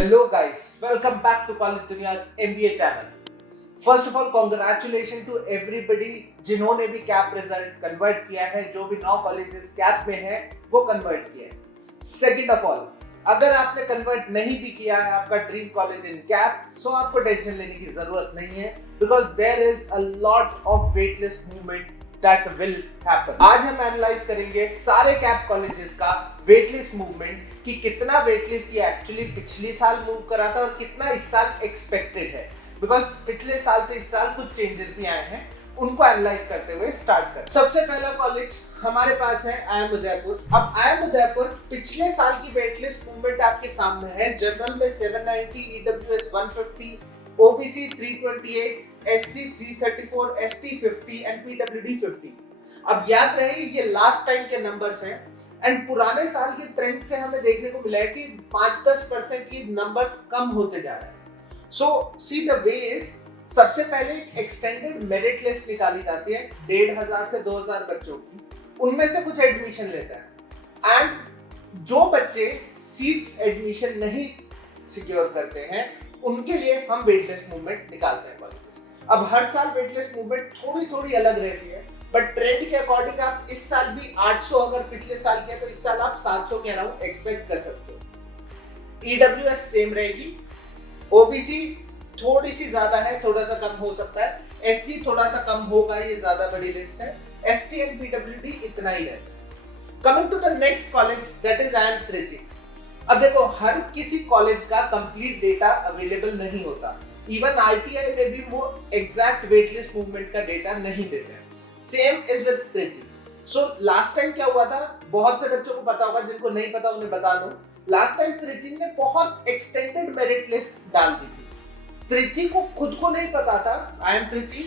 Hello guys, welcome back to College Duniya's MBA channel. First of all, congratulations to everybody जिन्होंने भी cap result convert किया है, जो भी 9 कॉलेजेस कैप में है वो कन्वर्ट किया है. सेकंड ऑफ ऑल, अगर आपने कन्वर्ट नहीं भी किया है आपका dream college in CAP, so आपको टेंशन लेने की जरूरत नहीं है because there is a lot of waitlist movement that will happen. आज हम एनालाइज करेंगे सारे कैप कॉलेजेस का वेटलिस्ट मूवमेंट कि कितना वेटलिस्ट ये एक्चुअली पिछले साल मूव करा था और कितना इस साल एक्सपेक्टेड है, बिकॉज पिछले साल से इस साल कुछ चेंजेस भी आए हैं, उनको एनालाइज करते हुए स्टार्ट कर. सबसे पहला कॉलेज हमारे पास है IIM उदयपुर. अब IIM उदयपुर पिछले साल की वेटलिस्ट मूवमेंट आपके सामने है. जनरल में 790, EWS 150, OBC 328, SC 334, ST 50 and PWD 50. अब याद रहे ये लास्ट टाइम के नंबर्स हैं एंड पुराने साल के ट्रेंड से हमें देखने को मिला है कि 5-10% की नंबर्स कम होते जा रहे हैं. सो सी द वे इज, सबसे पहले एक एक्सटेंडेड मेरिट लिस्ट निकाली जाती है 1500 से 2000 बच्चों की. उनमें से कुछ एडमिशन लेते हैं एंड जो बच्चे सीट्स एडमिशन नहीं सिक्योर करते हैं उनके लिए हम वेटलिस्ट मूवमेंट निकालते हैं कॉलेजेस. अब हर साल वेटलिस्ट मूवमेंट थोड़ी अलग रहती है, बट ट्रेंड के अकॉर्डिंग आप इस साल भी 800 अगर पिछले साल किया तो इस साल आप 700 के अराउंड एक्सपेक्ट कर सकते हो. EWS सेम रहेगी, OBC थोड़ी सी ज्यादा है, थोड़ा सा कम हो सकता है, SC थोड़ा सा कम होगा, ये ज्यादा बड़ी लिस्ट है, ST एंड PWD इतना ही रहता है. Coming to the next college that is IIM Trichy. अब देखो हर किसी कॉलेज का कंप्लीट डेटा अवेलेबल नहीं होता, इवन RTI में भी वो एग्जैक्ट वेटलिस्ट मूवमेंट का डेटा नहीं देते हैं. Same is with Trichy. So last time क्या हुआ था, बहुत से बच्चों को पता होगा, जिनको नहीं पता उन्हें बता दूं. लास्ट टाइम त्रिची ने बहुत एक्सटेंडेड मेरिट लिस्ट डाल दी थी. त्रिची को खुद को नहीं पता था, IIM त्रिची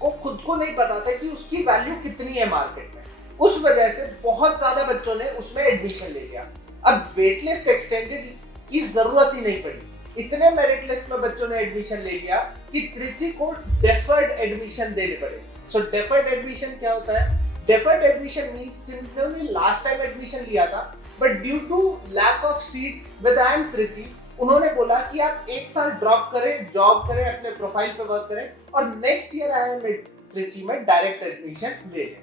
को खुद को नहीं पता था कि उसकी वैल्यू कितनी है मार्केट में. उस वजह से बहुत ज्यादा बच्चों ने उसमें एडमिशन ले लिया. अब वेटलिस्ट एक्सटेंडेड की जरूरत ही नहीं पड़ी, इतने मेरिट लिस्ट में बच्चों ने एडमिशन ले लिया कि त्रिची को डेफर्ड एडमिशन देने पड़े. सो डेफर्ड एडमिशन क्या होता है? डेफर्ड एडमिशन मींस जिन्होंने लास्ट टाइम एडमिशन लिया था but due to lack of seats with IIM Trichy, उन्होंने बोला कि आप एक साल ड्रॉप करें, जॉब करें, अपने प्रोफाइल पे वर्क करें और नेक्स्ट ईयर IIM त्रिची में डायरेक्ट एडमिशन ले लें.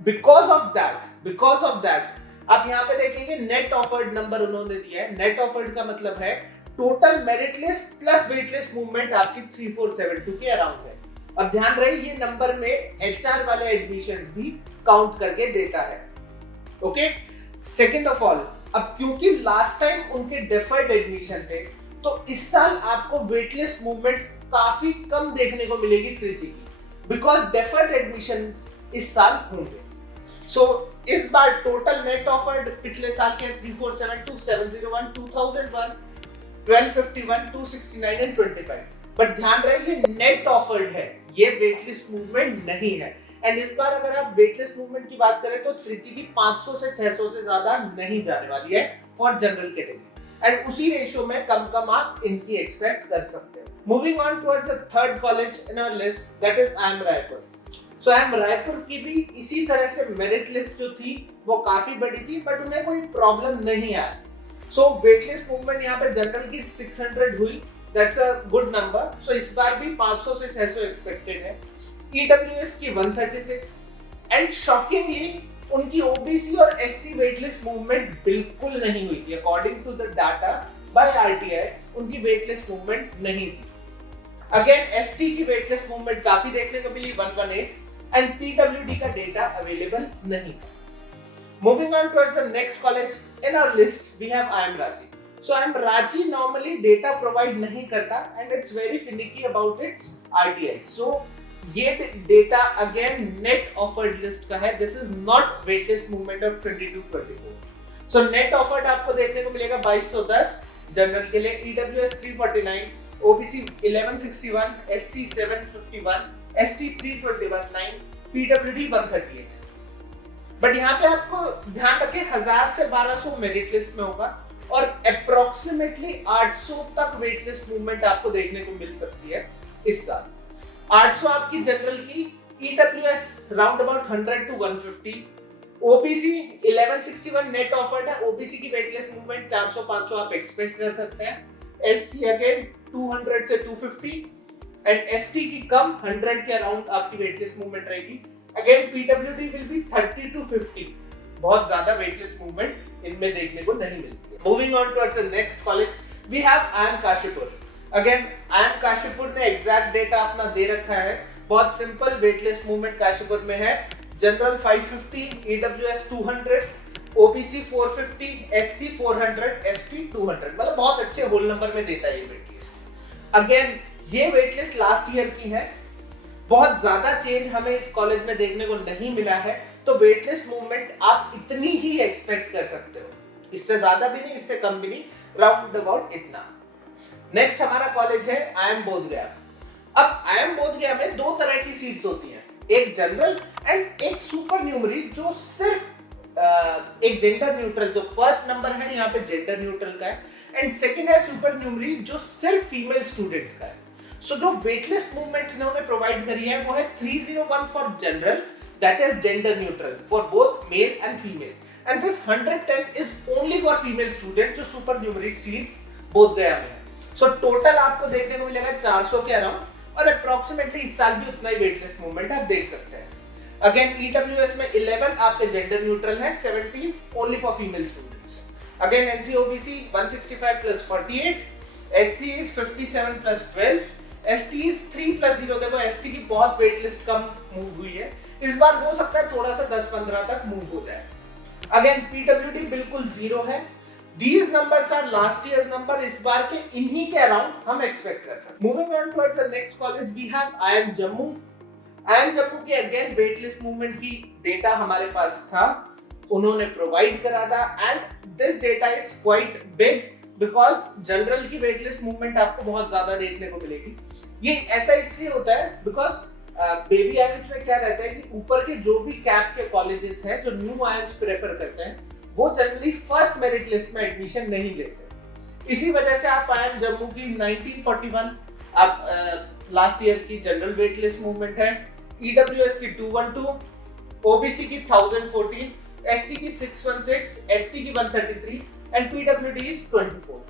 बिकॉज ऑफ दैट आप यहाँ पे देखेंगे नेट ऑफर्ड नंबर उन्होंने दिया है. नेट ऑफर्ड का मतलब है total merit list plus wait list movement आपकी 3472 के अराउंड है. अब ध्यान रहे ये नंबर में HR वाले एडमिशंस भी काउंट करके देता है. ओके. सेकंड ऑफ ऑल, अब क्योंकि लास्ट टाइम उनके डेफर्ड एडमिशन थे तो इस साल आपको वेट लिस्ट मूवमेंट काफी कम देखने को मिलेगी त्रिची की, बिकॉज डेफर्ड एडमिशंस इस साल होंगे. सो इस बार टोटल नेट ऑफर्ड पिछले साल के 3472, 701, 2001, 1251, 269 एंड 25. बट ध्यान रहे ये नेट ऑफर्ड है, ये वेटलिस्ट मूवमेंट नहीं है. एंड इस बार अगर आप वेटलिस्ट मूवमेंट की बात करें तो त्रिची की 500 से 600 से ज्यादा नहीं जाने वाली है फॉर जनरल कैटेगरी एंड उसी रेशियो में कम आप इनकी एक्सपेक्ट कर सकते हो. Moving on towards the third college in our list that is IIM Raipur. So IIM Raipur की भी इसी तरह से मेरिट लिस्ट जो थी वो काफी बड़ी थी बट उन्हें कोई प्रॉब्लम नहीं आया. सो वेटलिस्ट मूवमेंट यहाँ पे जनरल की 600 हुई, दैट्स अ गुड नंबर. सो इस बार भी 500 से 600 एक्सपेक्टेड है. EWS की 136 एंड शॉकिंगली उनकी OBC और SC वेटलिस्ट मूवमेंट बिल्कुल नहीं हुई थी. According to the data by RTI उनकी वेटलिस्ट मूवमेंट नहीं थी. अगेन ST की वेटलिस्ट मूवमेंट काफी देखने को मिली 118 एंड PWD का डेटा अवेलेबल नहीं था. Moving on towards the next college in our list, we have IIM Ranchi. So IIM Ranchi normally data provide नहीं करता and it's very finicky about its RTI. So ये data again net offered list का है. This is not waitlist movement of 22-24. So net offered आपको देखने को मिलेगा 2210 general के लिए, EWS 349, OBC 1161, SC 751, ST 321, PWD 138. But यहाँ पे आपको ध्यान रखें 1000 से 1200 मेरिट लिस्ट में होगा और अप्रोक्सीमेटली 800 तक वेट लिस्ट मूवमेंट आपको देखने को मिल सकती है इस साल. 800 आपकी जनरल की, EWS round about 100 to 150, OBC 1161 net offered है। ओबीसी की वेटलेस मूवमेंट 400-500 आप एक्सपेक्ट कर सकते हैं। एससी अगेन 200 से 250 एंड एसटी की कम 100 के अराउंड आपकी वेटलेस मूवमेंट रहेगी। Again PWD will be 30 to 50, बहुत ज्यादा वेटलेस मूवमेंट इनमें देखने को नहीं मिलती है। Moving on towards the next college, we have IIM Kashipur. Again IIM Kashipur ने एग्जैक्ट डेटा अपना दे रखा है, बहुत सिंपल वेटलेस मूवमेंट काशीपुर में है। General 550, EWS 200, OBC 450, SC 400, ST 200, मतलब बहुत अच्छे होल नंबर में देता है ये वेटलिस्ट। अगेन ये वेटलिस्ट लास्ट ईयर की है, बहुत ज्यादा चेंज हमें इस कॉलेज में देखने को नहीं मिला है, तो वेटलिस्ट मूवमेंट आप इतनी ही एक्सपेक्ट कर सकते हो, इससे ज्यादा भी नहीं, इससे कम भी नहीं, राउंड अबाउट इतना। नेक्स्ट हमारा कॉलेज है आईएम बोधगया। अब आईएम बोधगया में दो तरह की सीट्स होती हैं, एक जनरल एंड एक सुपर न्यूमरी, जो सिर्फ एक जेंडर न्यूट्रल, जो फर्स्ट नंबर है यहाँ पे जेंडर न्यूट्रल का है, एंड सेकंड है सुपर न्यूमरी जो सिर्फ फीमेल स्टूडेंट्स का है। सो जो वेटलिस्ट मूवमेंट इन्होंने प्रोवाइड करी है वो है 301 for general, that is gender neutral for both male and female, and this 110 is only for female student जो सुपर न्यूमरी सीट्स बोधगया में है। सो टोटल आपको देखने को मिलेगा 400 के अराउंड, और अप्रोक्सीमेटली इस साल भी उतना ही वेटलेस मूवमेंट आप देख सकते हैं। अगेन ईडब्ल्यूएस में 11 आपके जेंडर न्यूट्रल है, 17 only for female students. Again NC OBC 165 plus 48, SC is 57 plus 12, ST is 3+0। देखो एसटी की बहुत वेटलिस्ट कम मूव हुई है, इस बार हो सकता है थोड़ा सा 10-15 तक मूव हो जाए। अगेन पीडब्ल्यूडी बिल्कुल 0 है। These numbers are last year's number, इस बार के इन्हीं के अराउंड हम एक्सपेक्ट कर सकते हैं। Moving on towards the next college, we have IIM Jammu. IIM Jammu की अगेन वेटलिस्ट मूवमेंट की डेटा हमारे पास था, उन्होंने प्रोवाइड करा था, and this data is quite big because general की वेटलिस्ट मूवमेंट आपको बहुत ज्यादा देखने को मिलेगी। ये ऐसा इसलिए होता है बिकॉज बेबी आईएम्स में क्या रहता है कि ऊपर के जो भी कैप के कॉलेजेस हैं जो न्यू आईएम्स प्रेफर करते हैं, वो जनरली फर्स्ट मेरिट लिस्ट में एडमिशन नहीं लेते। इसी वजह से आप आईएम जम्मू की 1941 आप लास्ट ईयर की जनरल वेट लिस्ट मूवमेंट है, ईडब्ल्यूएस की 212, ओबीसी की 1014, एससी की 616, एसटी की 133 and PWD is 24।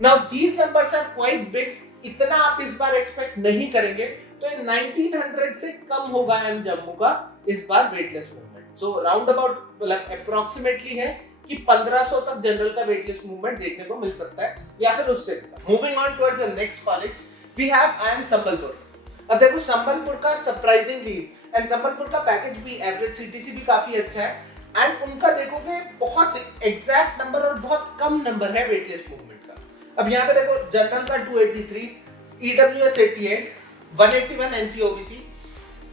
Now these numbers are quite big, इतना आप इस बार एक्सपेक्ट नहीं करेंगे, तो 1900 से कम होगा आईएम जम्मू का इस बार wait list movement. So round about मतलब अप्रोक्सीमेटली है कि 1500 तक जनरल का वेटलिस्ट मूवमेंट देखने को मिल सकता है या फिर उससे भी। Moving on towards the next college, we have IIM Sambalpur. अब देखो संबलपुर का सरप्राइजिंगली, एंड संबलपुर का पैकेज भी एवरेज सीटीसी भी काफी अच्छा है, एंड उनका देखोगे बहुत एग्जैक्ट नंबर और बहुत कम नंबर है वेटलिस्ट मूवमेंट का। अब यहाँ पे देखो जनरल का 283, ईडब्ल्यूएस 88, 181 एनसीओबीसी,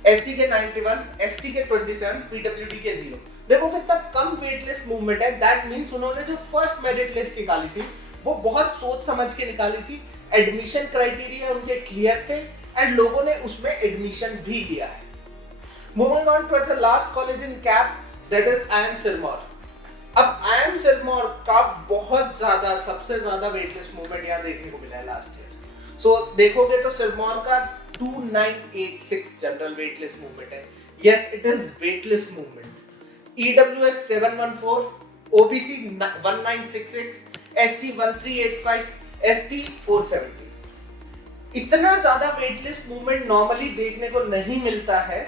एससी के 91, एसटी के 27, पीडब्ल्यूडी के 0। देखो कितना कम वेटलिस्ट मूवमेंट है, दैट मींस उन्होंने जो फर्स्ट मेरिट लिस्ट निकाली थी वो बहुत सोच समझ के निकाली थी, एडमिशन क्राइटेरिया उनके क्लियर थे एंड लोगों ने उसमें एडमिशन भी लिया है। Moving on towards the last college in CAP, that is IIM Sirmaur. अब आईएम सिरमौर का बहुत ज्यादा, सबसे ज्यादा वेटलिस्ट मूवमेंट यहाँ देखने को मिला है लास्ट ईयर। सो देखोगे तो सिरमौर का 2986 जनरल वेटलिस्ट मूवमेंट है। Yes, it is waitlist movement. EWS 714, OBC 1966, SC 1385, ST 470। इतना ज्यादा वेटलिस्ट मूवमेंट नॉर्मली देखने को नहीं मिलता है।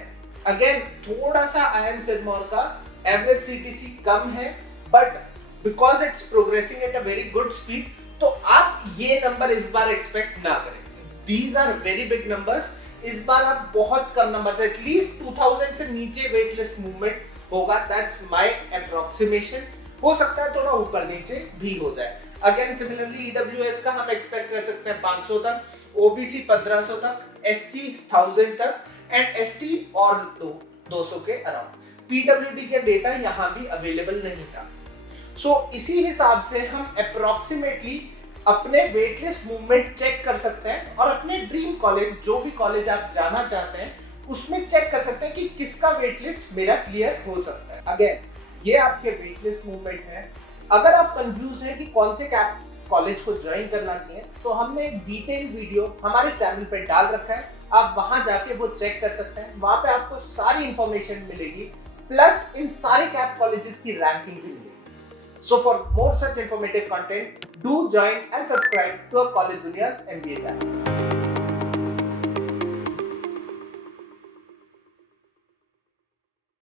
अगेन थोड़ा सा आईएम सिरमौर का एवरेज सीटीसी कम है, but because it's progressing at a very good speed, तो आप ये नंबर इस बार एक्सपेक्ट ना करें। These are very big numbers। इस बार आप बहुत कम नंबर से, एटलीस्ट 2000 से नीचे वेट लिस्ट मूवमेंट होगा, दैट्स माय अप्रोक्सीमेशन। हो सकता है थोड़ा ऊपर नीचे भी हो जाए। अगेन सिमिलरली ईडब्ल्यूएस का हम एक्सपेक्ट कर सकते हैं 500 तक, ओबीसी 1500 तक, एससी 1000 तक एंड एसटी और 200 के अराउंड। पीडब्ल्यूडी का डेटा यहाँ भी अवेलेबल नहीं था। सो इसी हिसाब से हम अप्रोक्सीमेटली अपने वेटलिस्ट मूवमेंट चेक कर सकते हैं और अपने ड्रीम कॉलेज, जो भी कॉलेज आप जाना चाहते हैं, उसमें चेक कर सकते हैं कि किसका वेटलिस्ट मेरा क्लियर हो सकता है। अगेन ये आपके वेटलिस्ट मूवमेंट है। अगर आप कंफ्यूज हैं कि कौन से कॉलेज को ज्वाइन करना चाहिए, तो हमने एक डिटेल वीडियो हमारे चैनल पे डाल रखा है, आप वहां जाके वो चेक कर सकते हैं। वहां पे आपको सारी इंफॉर्मेशन मिलेगी प्लस इन सारे कैप कॉलेजेस की रैंकिंग भी मिलेगी। So for more such informative content, do join and subscribe to our college Duniya's MBA channel.